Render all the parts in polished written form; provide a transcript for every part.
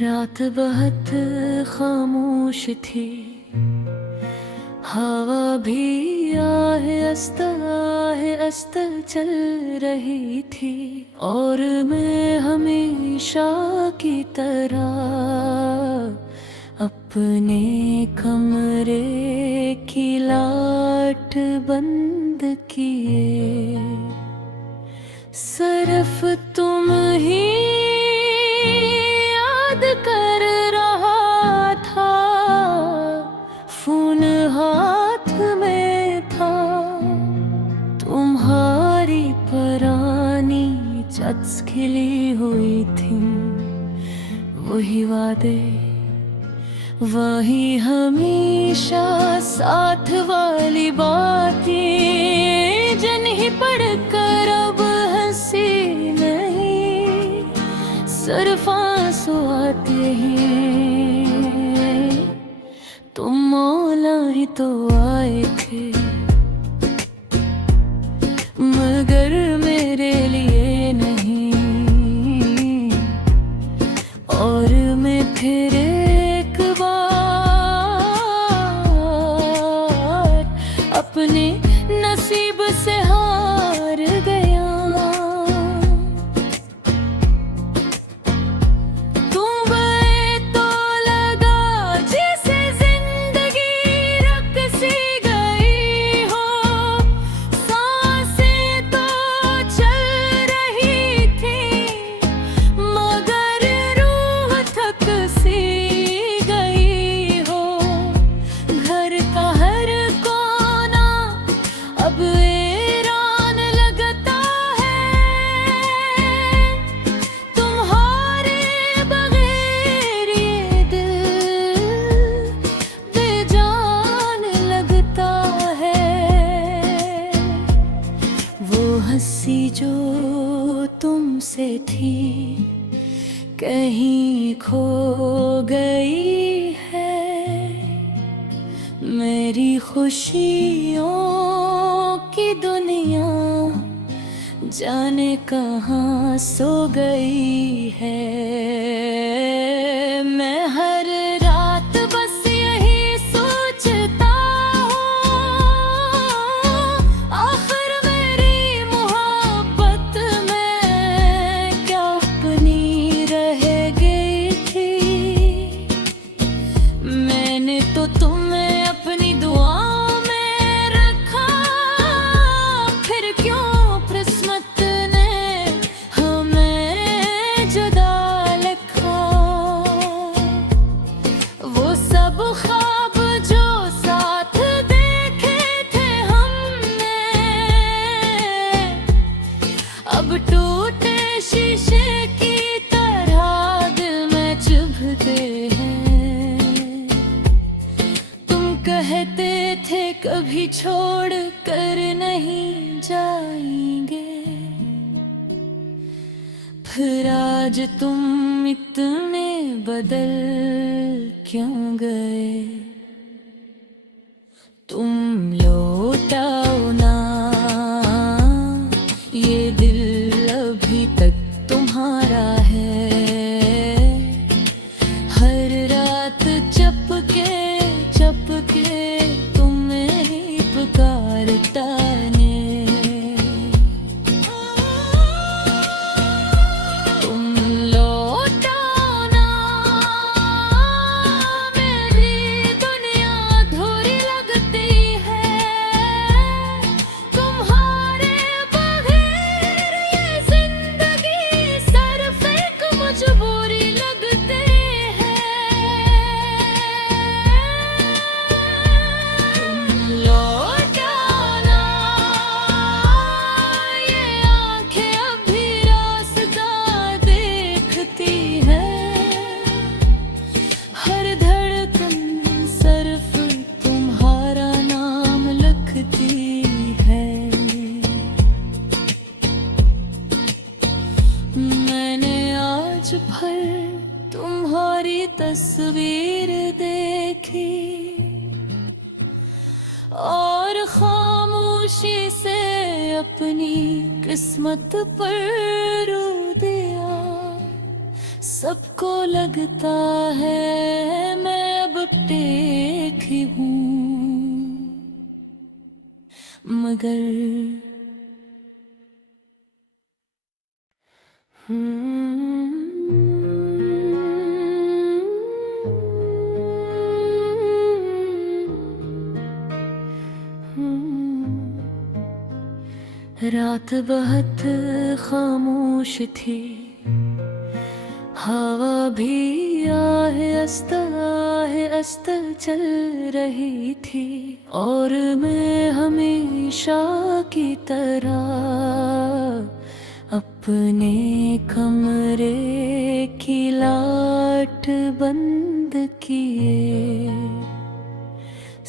रात बहुत खामोश थी, हवा भी आहिस्ता चल रही थी, और मैं हमेशा की तरह अपने कमरे की लाइट बंद किए। सिर्फ तुम ही याद कर रहा था, फोन हाथ में था, तुम्हारी पुरानी चट्स खिली हुई थी, वही वादे, वही हमेशा साथ वाली बातें, जिन्हें पढ़कर अब हंसी नहीं, सिर्फ आंसू आते हैं। तुम मौला ही तो आए थे, मगर मेरे लिए नहीं, और मैं फिर एक बार अपने नसीब से हार गया। तुम गए तो लगा जैसे जिंदगी रुक सी गई हो, सांसें तो चल रही थी, मगर रूह थक सी गई हो। घर का हर कोना अब वीरान लगता है, तुम्हारे बगैर ये दिल बेजान लगता है। वो हंसी जो तुमसे थी कहीं खो गई है, मेरी खुशियों की दुनिया जाने कहाँ सो गई है। मैं हर रात बस यही सोचता हूँ, आखिर मेरी मोहब्बत में क्या अपनी रह गई थी। मैंने तो तुम्हें अपनी दुआओं में रखा, फिर क्यों किस्मत ने हमें जुदा लिखा। वो सब ख्वाब जो साथ देखे थे हमने, अब टूटे शीशे की तरह दिल में चुभते हैं। तुम कहते थे कभी छोड़ कर नहीं जाएंगे, फिर आज तुम इतने बदल क्यों गए। तुम लौटाओ ना ये दिल, अभी तक तुम्हारा है। हर रात चपके तुम्हें ही पुकारता ने। तुम लौटाओ ना, मेरी दुनिया अधूरी लगती है, तुम्हारे बगैर ये जिंदगी सिर्फ एक मजबूरी लगती है। तुम लौटाओ ना, ये आंखें अभी रास्ता देखती हैं, हर धड़कन सिर्फ तुम्हारा नाम लिखती है। मैंने आज भर तुम्हारी तस्वीर देखी, खामोशी से अपनी किस्मत पर रो दिया। सबको लगता है मैं अब टेक ही हूँ, मगर रात बहुत खामोश थी, हवा भी आहिस्ता चल रही थी, और मैं हमेशा की तरह अपने कमरे की लाइट बंद किए।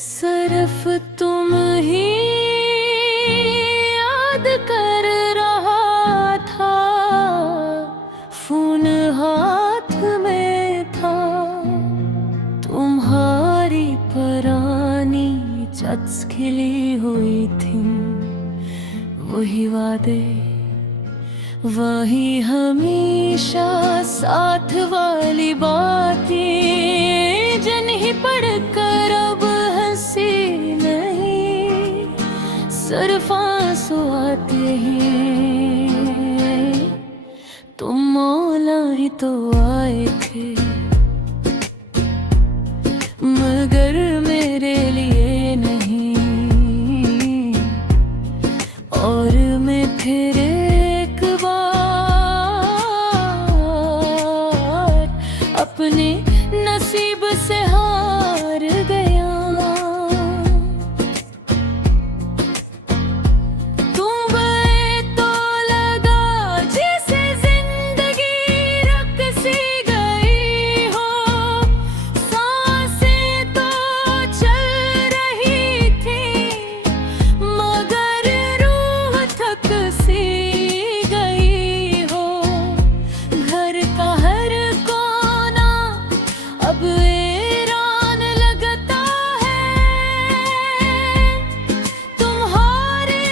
सिर्फ तुम ही याद कर रहा था, फोन हाथ में था। तुम्हारी पुरानी चट्स खिली हुई थी, वही वादे, वही हमेशा साथ वाली बातें, जिन्हें पढ़कर अब हंसी नहीं, सिर्फ आंसू आते हैं। तुम मौला ही तो आए थे, मगर मेरे लिए नहीं। और मैं फिर एक बार अपने नसीब से हार गया। तुम गए तो लगा जैसे जिंदगी रुक सी गई हो, सांसें तो चल रही थी, मगर रूह थक सी गई हो। घर का हर कोना अब वीरान लगता है, तुम्हारे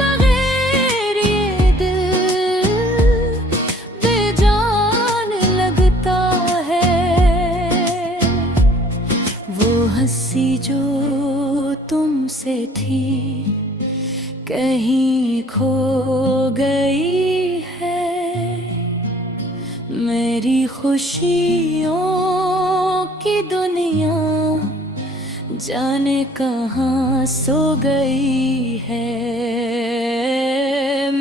बगैर ये दिल बेजान लगता है। वो हंसी जो तुमसे थी कहीं खो गई है, मेरी खुशियों की दुनिया जाने कहाँ सो गई है।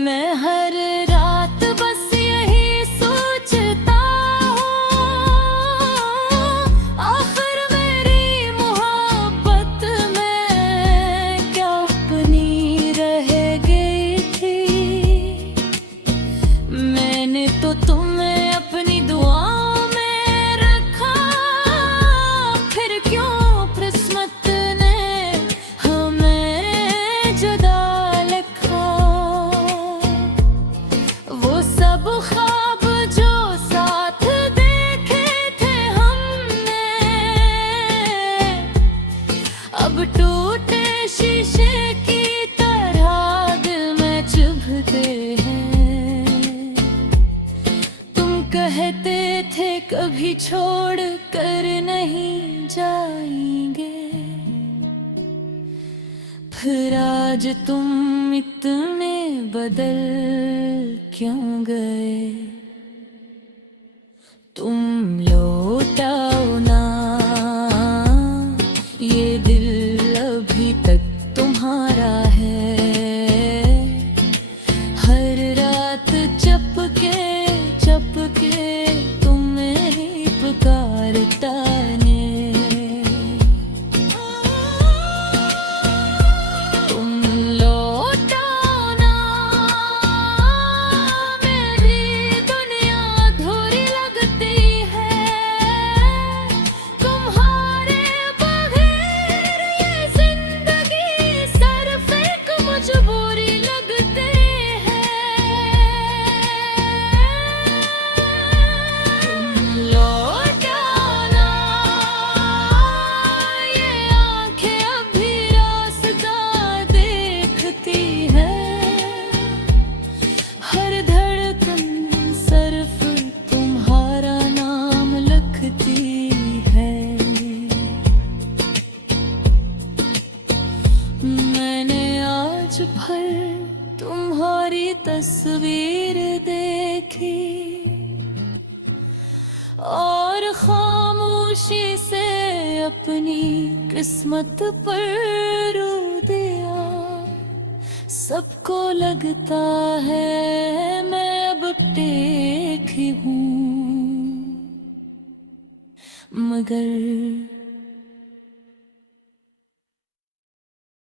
मैं हर रात बस यही सोचता हूँ, आखिर मेरी मोहब्बत में क्या अपनी रह गई थी। मैंने तो तुम्हें अपनी दुआओं में रखा, फिर क्यों किस्मत ने हमें जुदा लिखा। वो सब ख्वाब जो साथ देखे थे हमने, अब टूटे शीशे की तरह दिल में चुभते हैं। तुम कहते थे कभी छोड़ कर नहीं जाएंगे, फिर आज तुम इतने बदल क्यों गए। तुम लौटाओ ना ये दिल, अभी तक तुम्हारा है। हर रात चपके तुम्हें ही पुकारता ने। तुम लौटाओ ना मेरी देखी और खामोशी से अपनी किस्मत पर रो दिया। सबको लगता है मैं अब टेक ही हूँ, मगर